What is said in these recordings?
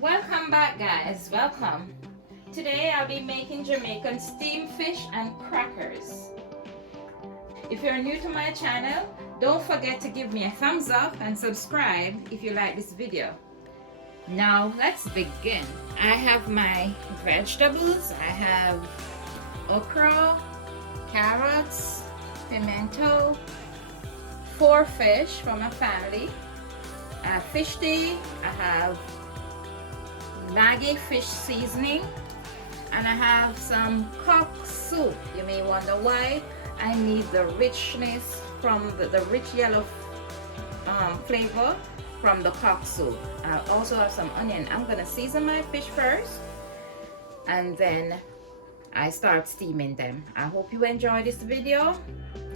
Welcome back, guys. Welcome. Today I'll be making Jamaican steamed fish and crackers. If you're new to my channel, don't forget to give me a thumbs up and subscribe if you like this video. Now let's begin. I have my vegetables. I have okra, carrots, pimento, 4 fish from my family. I have fish tea. I have Maggi fish seasoning, and I have some cock soup. You may wonder why I need the richness from the rich yellow flavor from the cock soup. I also have some onion. I'm gonna season my fish first and then I start steaming them. I hope you enjoy this video.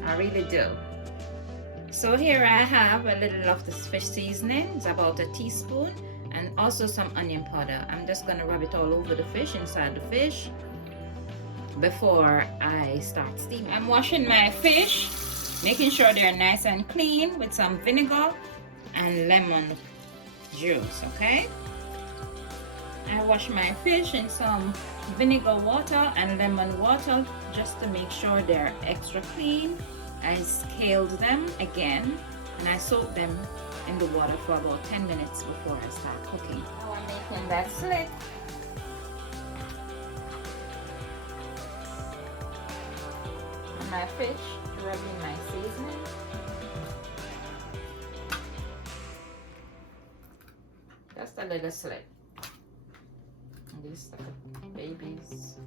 I really do. So here I have a little of this fish seasoning. It's about a teaspoon, and also some onion powder. I'm just gonna rub it all over the fish, inside the fish, before I start steaming. I'm washing my fish, making sure they're nice and clean with some vinegar and lemon juice, okay? I wash my fish in some vinegar water and lemon water just to make sure they're extra clean. I scaled them again and I soaked them in the water for about 10 minutes before I start cooking. Now I'm making that slit. On my fish, rubbing my seasoning. Just a little slit. And these are the babies.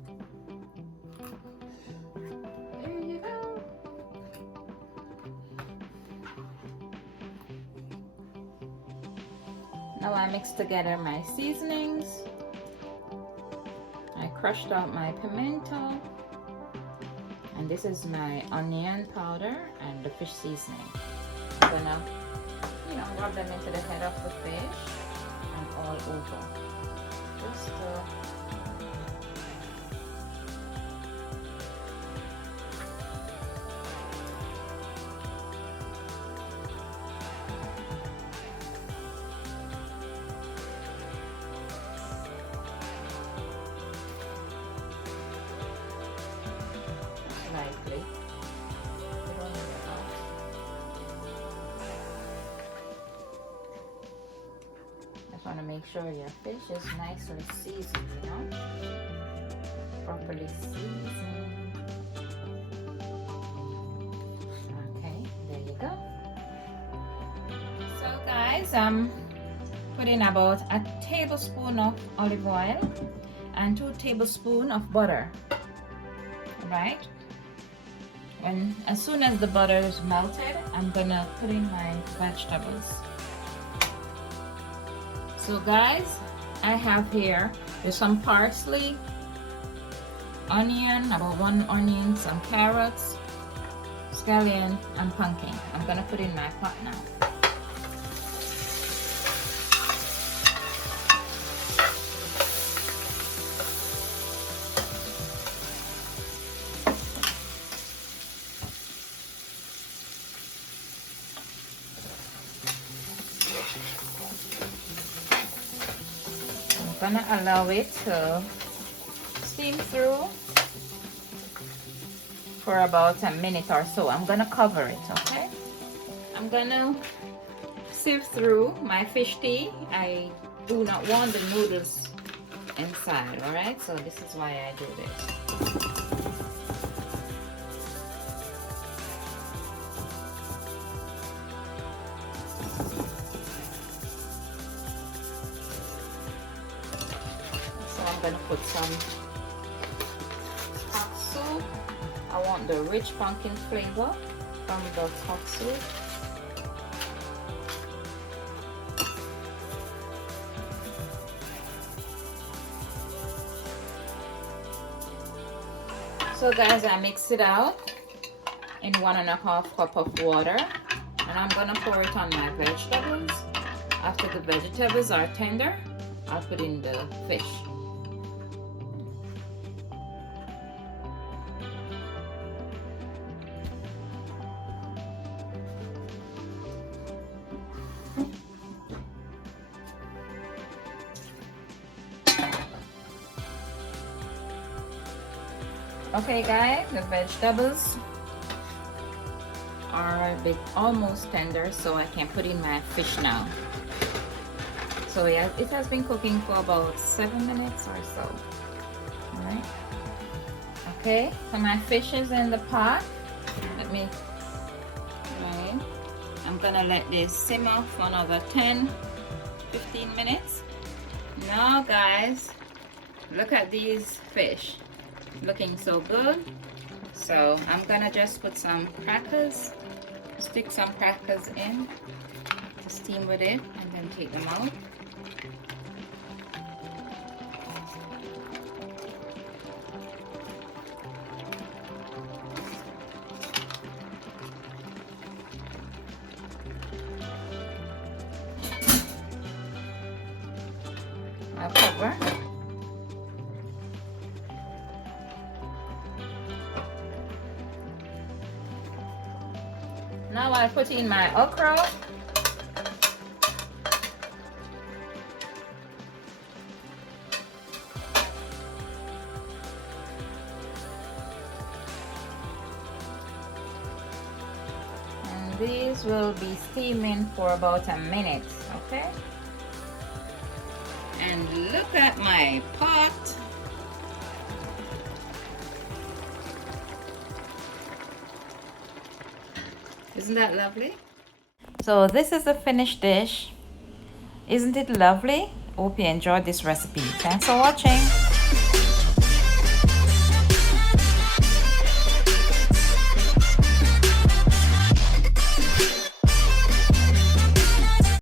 There you go. Now I mix together my seasonings. I crushed out my pimento, and this is my onion powder and the fish seasoning. I'm gonna, rub them into the head of the fish and all over. Just lightly. Just want to make sure your fish is nicely seasoned, properly seasoned. Okay, there you go. So guys, I'm putting about a tablespoon of olive oil and 2 tablespoons of butter. Right? And as soon as the butter is melted, I'm gonna put in my vegetables. So guys, I have here, there's some parsley, onion, about 1 onion, some carrots, scallion, and pumpkin. I'm gonna put in my pot now. I'm gonna allow it to steam through for about a minute or so. I'm gonna cover it, okay? I'm gonna sieve through my fish tea. I do not want the noodles inside, all right? So this is why I do this. I'm gonna put some hot soup. I want the rich pumpkin flavor from the hot soup. So guys, I mix it out in 1.5 cup of water, and I'm gonna pour it on my vegetables. After the vegetables are tender, I'll put in the fish. Okay guys, the vegetables are a bit almost tender, so I can put in my fish now. So yeah, it has been cooking for about 7 minutes or so. All right. Okay, so my fish is in the pot. Let me, right. I'm gonna let this simmer for another 10-15 minutes. Now guys, look at these fish, looking so good. So I'm gonna just put some crackers, stick some crackers in to steam with it, and then take them out. I'll cover. Now I'll put in my okra. And these will be steaming for about a minute, okay? And look at my pot. Isn't that lovely? So this is the finished dish. Isn't it lovely? Hope you enjoyed this recipe. Thanks for watching.